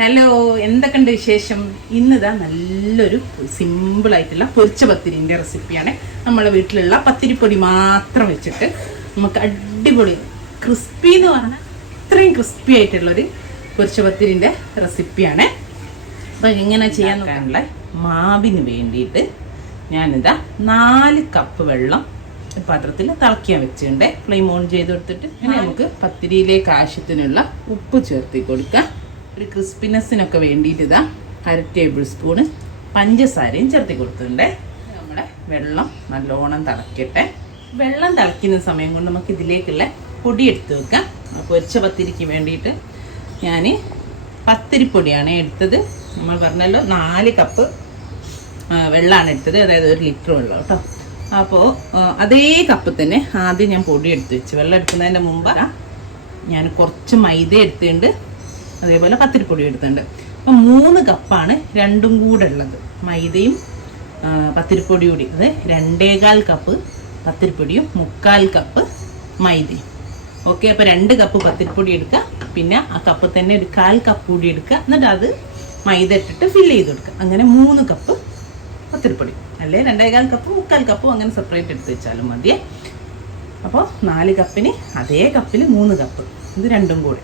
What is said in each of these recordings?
Hello എന്തൊക്കെയുണ്ട് വിശേഷം? ഇന്നിതാ നല്ലൊരു സിമ്പിളായിട്ടുള്ള പൊരിച്ച പത്തിരിന്റെ റെസിപ്പിയാണ്. നമ്മളെ വീട്ടിലുള്ള പത്തിരിപ്പൊടി മാത്രം വെച്ചിട്ട് നമുക്ക് അടിപൊളി ക്രിസ്പി എന്ന് പറഞ്ഞാൽ അത്രയും ക്രിസ്പി ആയിട്ടുള്ളൊരു പൊരിച്ച പത്തിരിന്റെ റെസിപ്പിയാണ്. അപ്പം എങ്ങനെ ചെയ്യാൻ നോക്കാനുള്ള മാവിന് വേണ്ടിയിട്ട് ഞാനിതാ നാല് കപ്പ് വെള്ളം പാത്രത്തിൽ തിളക്കിയാൻ വെച്ചിട്ടുണ്ട്. ഫ്ലെയിം ഓൺ ചെയ്ത് കൊടുത്തിട്ട് നമുക്ക് പത്തിരിയിലേക്ക് ആവശ്യത്തിനുള്ള ഉപ്പ് ചേർത്തി കൊടുക്കാം. ഒരു ക്രിസ്പിനെസ്സിനൊക്കെ വേണ്ടിയിട്ട് ഇതാ അര ടേബിൾ സ്പൂണ് പഞ്ചസാരയും ചേർത്തി കൊടുത്തിട്ടുണ്ട്. നമ്മുടെ വെള്ളം നല്ലോണം തിളക്കട്ടെ. വെള്ളം തിളയ്ക്കുന്ന സമയം കൊണ്ട് നമുക്ക് ഇതിലേക്കുള്ള പൊടി എടുത്ത് വെക്കാം. പൊരിച്ച പത്തിരിക്ക് വേണ്ടിയിട്ട് ഞാൻ പത്തിരിപ്പൊടിയാണ് എടുത്തത്. നമ്മൾ പറഞ്ഞല്ലോ നാല് കപ്പ് വെള്ളമാണ് എടുത്തത്. അതായത് ഒരു ലിറ്റർ വെള്ളം കേട്ടോ. അപ്പോൾ അതേ കപ്പ് തന്നെ ആദ്യം ഞാൻ പൊടി എടുത്ത് വെച്ച്. വെള്ളം എടുക്കുന്നതിന്റെ മുമ്പ് ഞാൻ കുറച്ച് മൈദ എടുത്തിട്ടുണ്ട്. അതേപോലെ പത്തിരിപ്പൊടി എടുത്തിട്ടുണ്ട്. അപ്പം മൂന്ന് കപ്പാണ് രണ്ടും കൂടെ ഉള്ളത്. മൈദയും പത്തിരിപ്പൊടി കൂടി അത് രണ്ടേകാൽ കപ്പ് പത്തിരിപ്പൊടിയും മുക്കാൽ കപ്പ് മൈദയും. ഓക്കെ അപ്പോൾ രണ്ട് കപ്പ് പത്തിരിപ്പൊടി എടുക്കുക പിന്നെ ആ കപ്പ് തന്നെ ഒരു കാൽ കപ്പ് കൂടി എടുക്കുക എന്നിട്ട് അത് മൈദ ഇട്ടിട്ട് ഫില്ല് ചെയ്ത് കൊടുക്കുക അങ്ങനെ മൂന്ന് കപ്പ് പത്തിരിപ്പൊടി. അല്ലേ? രണ്ടേകാൽ കപ്പ് മുക്കാൽ കപ്പും അങ്ങനെ സെപ്പറേറ്റ് എടുത്ത് വെച്ചാലും മതിയേ. അപ്പോൾ നാല് കപ്പിന് അതേ കപ്പിൽ മൂന്ന് കപ്പ്. ഇത് രണ്ടും കൂടി.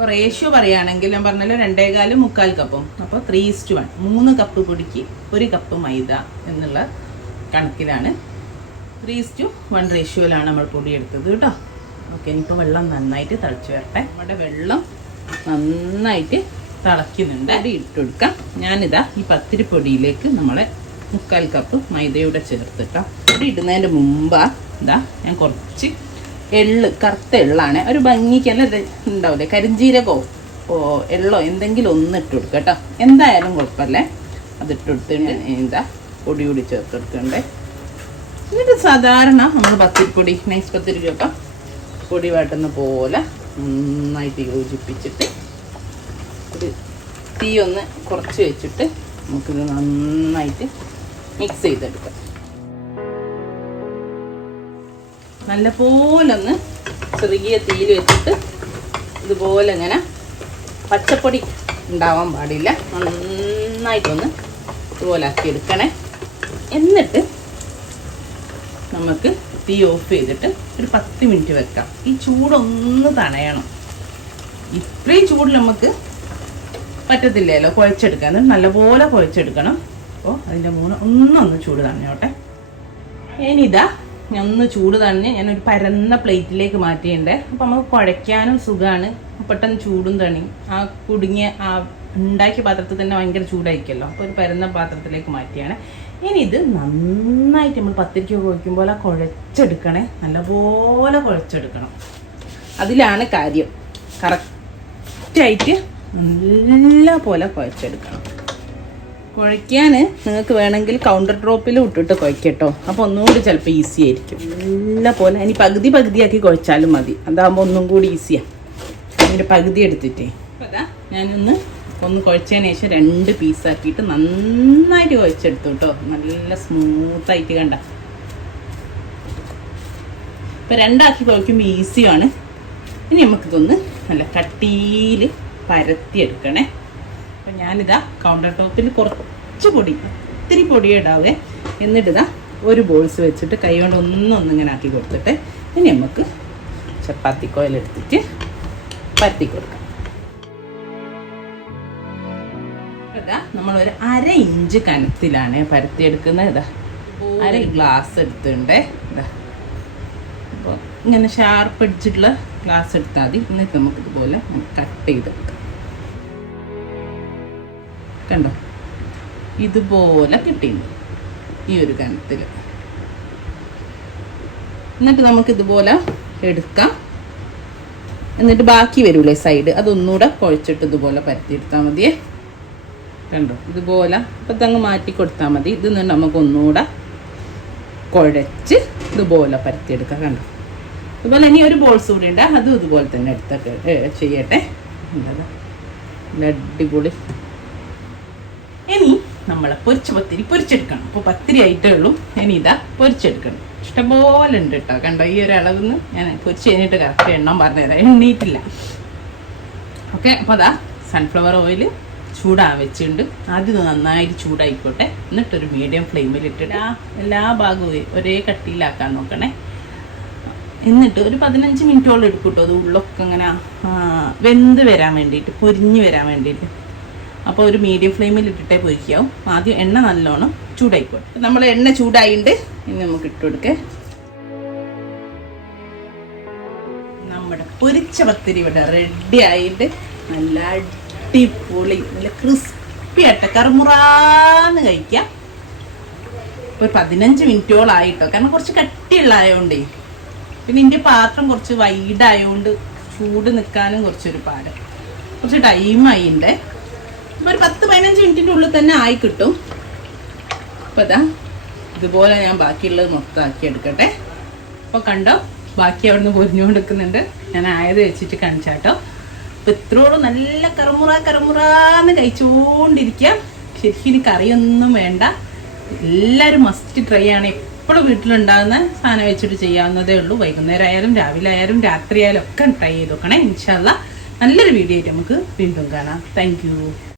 അപ്പോൾ റേഷ്യോ പറയുകയാണെങ്കിൽ ഞാൻ പറഞ്ഞല്ലോ രണ്ടേകാലും മുക്കാൽ കപ്പും. അപ്പോൾ ത്രീ ഇസ്റ്റ് വൺ മൂന്ന് കപ്പ് പൊടിക്ക് ഒരു കപ്പ് മൈദ എന്നുള്ള കണക്കിലാണ്. ത്രീ ഇസ്റ്റു വൺ റേഷ്യോയിലാണ് നമ്മൾ പൊടി എടുത്തത് കേട്ടോ. ഓക്കെ ഇനിയിപ്പോൾ വെള്ളം നന്നായിട്ട് തിളച്ച് വരട്ടെ. നമ്മുടെ വെള്ളം നന്നായിട്ട് തിളയ്ക്കുന്നുണ്ട്. അത് ഇട്ടുകൊടുക്കാം ഞാനിതാ ഈ പത്തിരി പൊടിയിലേക്ക് നമ്മളെ മുക്കാൽ കപ്പ് മൈദയുടെ ചേർത്തിട്ടാം പൊടി ഇടുന്നതിന്റെ മുമ്പാ ഇതാ ഞാൻ കുറച്ച് എള്ള് കറുത്ത എള്ളാണ്. ഒരു ഭംഗിക്കല്ല ഇത് ഉണ്ടാവില്ലേ കരിഞ്ജീരകോ ഓ എള്ളോ എന്തെങ്കിലും ഒന്ന് ഇട്ട് കൊടുക്കുക കേട്ടോ. എന്തായാലും കുഴപ്പമില്ലേ. അതിട്ട് കൊടുത്തിട്ട് എന്താ? പൊടി കൂടി ചേർത്ത് കൊടുക്കണ്ടേ. എന്നിട്ട് സാധാരണ നമ്മൾ പത്തിരിപ്പൊടി നൈസ് പത്തിരിക്കൊക്കെ പൊടി വാട്ടുന്ന പോലെ നന്നായിട്ട് യോജിപ്പിച്ചിട്ട് ഒരു തീ ഒന്ന് കുറച്ച് വെച്ചിട്ട് നമുക്കിത് നന്നായിട്ട് മിക്സ് ചെയ്തെടുക്കാം. നല്ല പോലെ ഒന്ന് ചെറിയ തീയിൽ വെച്ചിട്ട് ഇതുപോലെ ഇങ്ങനെ പച്ചപ്പൊടി ഉണ്ടാവാൻ പാടില്ല. നന്നായിട്ടൊന്ന് ഇതുപോലെ ആക്കി എടുക്കണേ. എന്നിട്ട് നമുക്ക് തീ ഓഫ് ചെയ്തിട്ട് ഒരു പത്ത് മിനിറ്റ് വെക്കാം. ഈ ചൂടൊന്ന് തണയണം. ഇത്രയും ചൂടിൽ നമുക്ക് പറ്റത്തില്ലല്ലോ കുഴച്ചെടുക്കാൻ. നല്ലപോലെ കുഴച്ചെടുക്കണം. അപ്പോൾ അതിന്റെ മൂന്ന് ഒന്നൊന്ന് ചൂട് തണയോട്ടെ ഇനിതാ ഞാൻ ഒന്ന് ചൂട് തണിഞ്ഞ് ഞാനൊരു പരന്ന പ്ലേറ്റിലേക്ക് മാറ്റിയിട്ടുണ്ട്. അപ്പം നമുക്ക് കുഴയ്ക്കാനും സുഖമാണ് പെട്ടെന്ന് ചൂടും തണി ആ കുടുങ്ങിയ ആ ഉണ്ടാക്കിയ പാത്രത്തിൽ തന്നെ ഭയങ്കര ചൂടായിരിക്കുമല്ലോ. അപ്പോൾ ഒരു പരന്ന പാത്രത്തിലേക്ക് മാറ്റിയാണ്. ഇനി ഇത് നന്നായിട്ട് നമ്മൾ പത്തിരിക്ക് കുഴയ്ക്കുമ്പോൾ ആ കുഴച്ചെടുക്കണേ. നല്ലപോലെ കുഴച്ചെടുക്കണം. അതിലാണ് കാര്യം. കറക്റ്റായിട്ട് നല്ല പോലെ കുഴച്ചെടുക്കണം. കുഴയ്ക്കാൻ നിങ്ങൾക്ക് വേണമെങ്കിൽ കൗണ്ടർ ടോപ്പിൽ ഇട്ടിട്ട് കുഴക്കട്ടോ അപ്പോൾ ഒന്നുകൂടി ചിലപ്പോൾ ഈസി ആയിരിക്കും. നല്ല പോലെ ഇനി പകുതി പകുതിയാക്കി കുഴച്ചാലും മതി. അതാകുമ്പോൾ ഒന്നും കൂടി ഈസിയാണ് അതിന്റെ പകുതി എടുത്തിട്ടേ. അതാ ഞാനൊന്ന് ഒന്ന് കുഴച്ചതിന് ശേഷം രണ്ട് പീസാക്കിയിട്ട് നന്നായിട്ട് കുഴച്ചെടുത്തു കേട്ടോ നല്ല സ്മൂത്തായിട്ട് കണ്ട. ഇപ്പം രണ്ടാക്കി കുഴക്കുമ്പോൾ ഈസിയാണ് ഇനി നമുക്കിതൊന്ന് നല്ല കട്ടിയിൽ പരത്തിയെടുക്കണേ അപ്പം ഞാനിതാ കൗണ്ടർ ടോപ്പിന് കുറച്ച് പൊടി ഒത്തിരി പൊടിയേടാവേ ഇടാവേ. എന്നിട്ടിതാ ഒരു ബോൾസ് വെച്ചിട്ട് കൈ കൊണ്ട് ഒന്നൊന്നിങ്ങനെ ആക്കി കൊടുത്തിട്ട് ഇനി നമുക്ക് ചപ്പാത്തി കോയിലെടുത്തിട്ട് പരത്തി കൊടുക്കാം. ഇതാ നമ്മളൊരു അര ഇഞ്ച് കനത്തിലാണ് പരത്തിയെടുക്കുന്നത്. ഇതാ അര ഗ്ലാസ് എടുത്തിട്ടുണ്ട്. ഇതാ. അപ്പോൾ ഇങ്ങനെ ഷാർപ്പ് അടിച്ചിട്ടുള്ള ഗ്ലാസ് എടുത്താൽ മതി. എന്നിട്ട് നമുക്കിതുപോലെ കട്ട് ചെയ്തെടുക്കാം. കണ്ടോ? ഇതുപോലെ കിട്ടിയിട്ടുണ്ട് ഈ ഒരു കനത്തിൽ എന്നിട്ട് നമുക്ക് ഇതുപോലെ എടുക്കാം. എന്നിട്ട് ബാക്കി വരൂലേ സൈഡ് അതൊന്നുകൂടെ കുഴച്ചിട്ട് ഇതുപോലെ പരത്തിയെടുത്താൽ മതിയേ. കണ്ടോ? ഇതുപോലെ അപ്പം തങ്ങ് മാറ്റി കൊടുത്താൽ മതി. ഇത് നിന്ന് നമുക്ക് ഒന്നുകൂടെ കുഴച്ച് ഇതുപോലെ പരത്തിയെടുക്കാം. കണ്ടോ? അതുപോലെ ഇനി ഒരു ബോൾസ് കൂടി ഉണ്ട്. അതും ഇതുപോലെ തന്നെ എടുത്തൊക്കെ ചെയ്യട്ടെ. എന്താ അടിപൊളി. നമ്മൾ പൊരിച്ച പത്തിരി പൊരിച്ചെടുക്കണം. അപ്പോൾ പത്തിരി ആയിട്ടേ ഉള്ളൂ. ഞാൻ ഇതാ പൊരിച്ചെടുക്കണം. ഇഷ്ടംപോലെ ഉണ്ട് കേട്ടോ കണ്ടോ ഈ ഒരു അളവിൽ നിന്ന് ഞാൻ പൊരിച്ച് കഴിഞ്ഞിട്ട് കറക്റ്റ് എണ്ണം പറഞ്ഞുതരാം എണ്ണീട്ടില്ല. ഓക്കെ അപ്പോൾ അതാ സൺഫ്ലവർ ഓയിൽ ചൂടാ വെച്ചിട്ടുണ്ട് ആദ്യം നന്നായിട്ട് ചൂടായിക്കോട്ടെ. എന്നിട്ടൊരു മീഡിയം ഫ്ലെയിമിൽ ഇട്ടിട്ട് ആ എല്ലാ ഭാഗവും ഒരേ കട്ടിയിലാക്കാൻ നോക്കണേ. എന്നിട്ട് ഒരു പതിനഞ്ച് മിനിറ്റോളം എടുക്കും കേട്ടോ അത് ഉള്ളൊക്കെ ഇങ്ങനെ വെന്ത് വരാൻ വേണ്ടിയിട്ട് പൊരിഞ്ഞ് വരാൻ വേണ്ടിയിട്ട്. അപ്പോൾ ഒരു മീഡിയം ഫ്ലെയിമിൽ ഇട്ടിട്ടേ പൊരിക്കാവും ആദ്യം എണ്ണ നല്ലോണം ചൂടായിക്കോട്ടെ നമ്മൾ എണ്ണ ചൂടായിണ്ട് ഇനി നമുക്ക് ഇട്ട് കൊടുക്കേ. നമ്മുടെ പൊരിച്ച പത്തിരി ഇവിടെ റെഡി ആയിട്ട് നല്ല അടിപൊളി നല്ല ക്രിസ്പി ആയിട്ട് കഴിക്കാം. ഒരു പതിനഞ്ച് മിനിറ്റോളം ആയിട്ടോ. കാരണം കുറച്ച് കട്ടിയുള്ള ആയതുകൊണ്ടേ പിന്നെ ഇതിന്റെ പാത്രം കുറച്ച് വൈഡായതുകൊണ്ട് ചൂട് നിൽക്കാനും കുറച്ചൊരു പാട്. കുറച്ച് ടൈമായിണ്ടേ ഒരു പത്ത് പതിനഞ്ച് മിനിറ്റിന്റെ ഉള്ളിൽ തന്നെ ആയി കിട്ടും. അപ്പോൾ ഇതാ ഇതുപോലെ ഞാൻ ബാക്കിയുള്ളത് മൊത്തം ആക്കി എടുക്കട്ടെ. അപ്പോൾ കണ്ടോ ബാക്കി അവിടുന്ന് പൊരിഞ്ഞു കൊടുക്കുന്നുണ്ട് ഞാൻ ആയത് വെച്ചിട്ട് കാണിച്ചാട്ടോ അപ്പോൾ ഇത്രയോളം നല്ല കറമുറ കറമുറാന്ന് കഴിച്ചുകൊണ്ടിരിക്കാം. ശരിക്കും കറിയൊന്നും വേണ്ട. എല്ലാവരും മസ്റ്റ് ട്രൈ ആണ് എപ്പോഴും വീട്ടിലുണ്ടാകുന്ന സാധനം വെച്ചിട്ട് ചെയ്യാവുന്നതേ ഉള്ളൂ. വൈകുന്നേരം ആയാലും രാവിലെ ആയാലും രാത്രി ആയാലും ഒക്കെ ട്രൈ ചെയ്ത് നോക്കണേ ഇൻഷാല്ല നല്ലൊരു വീഡിയോ ആയിട്ട് നമുക്ക് വീണ്ടും കാണാം. താങ്ക്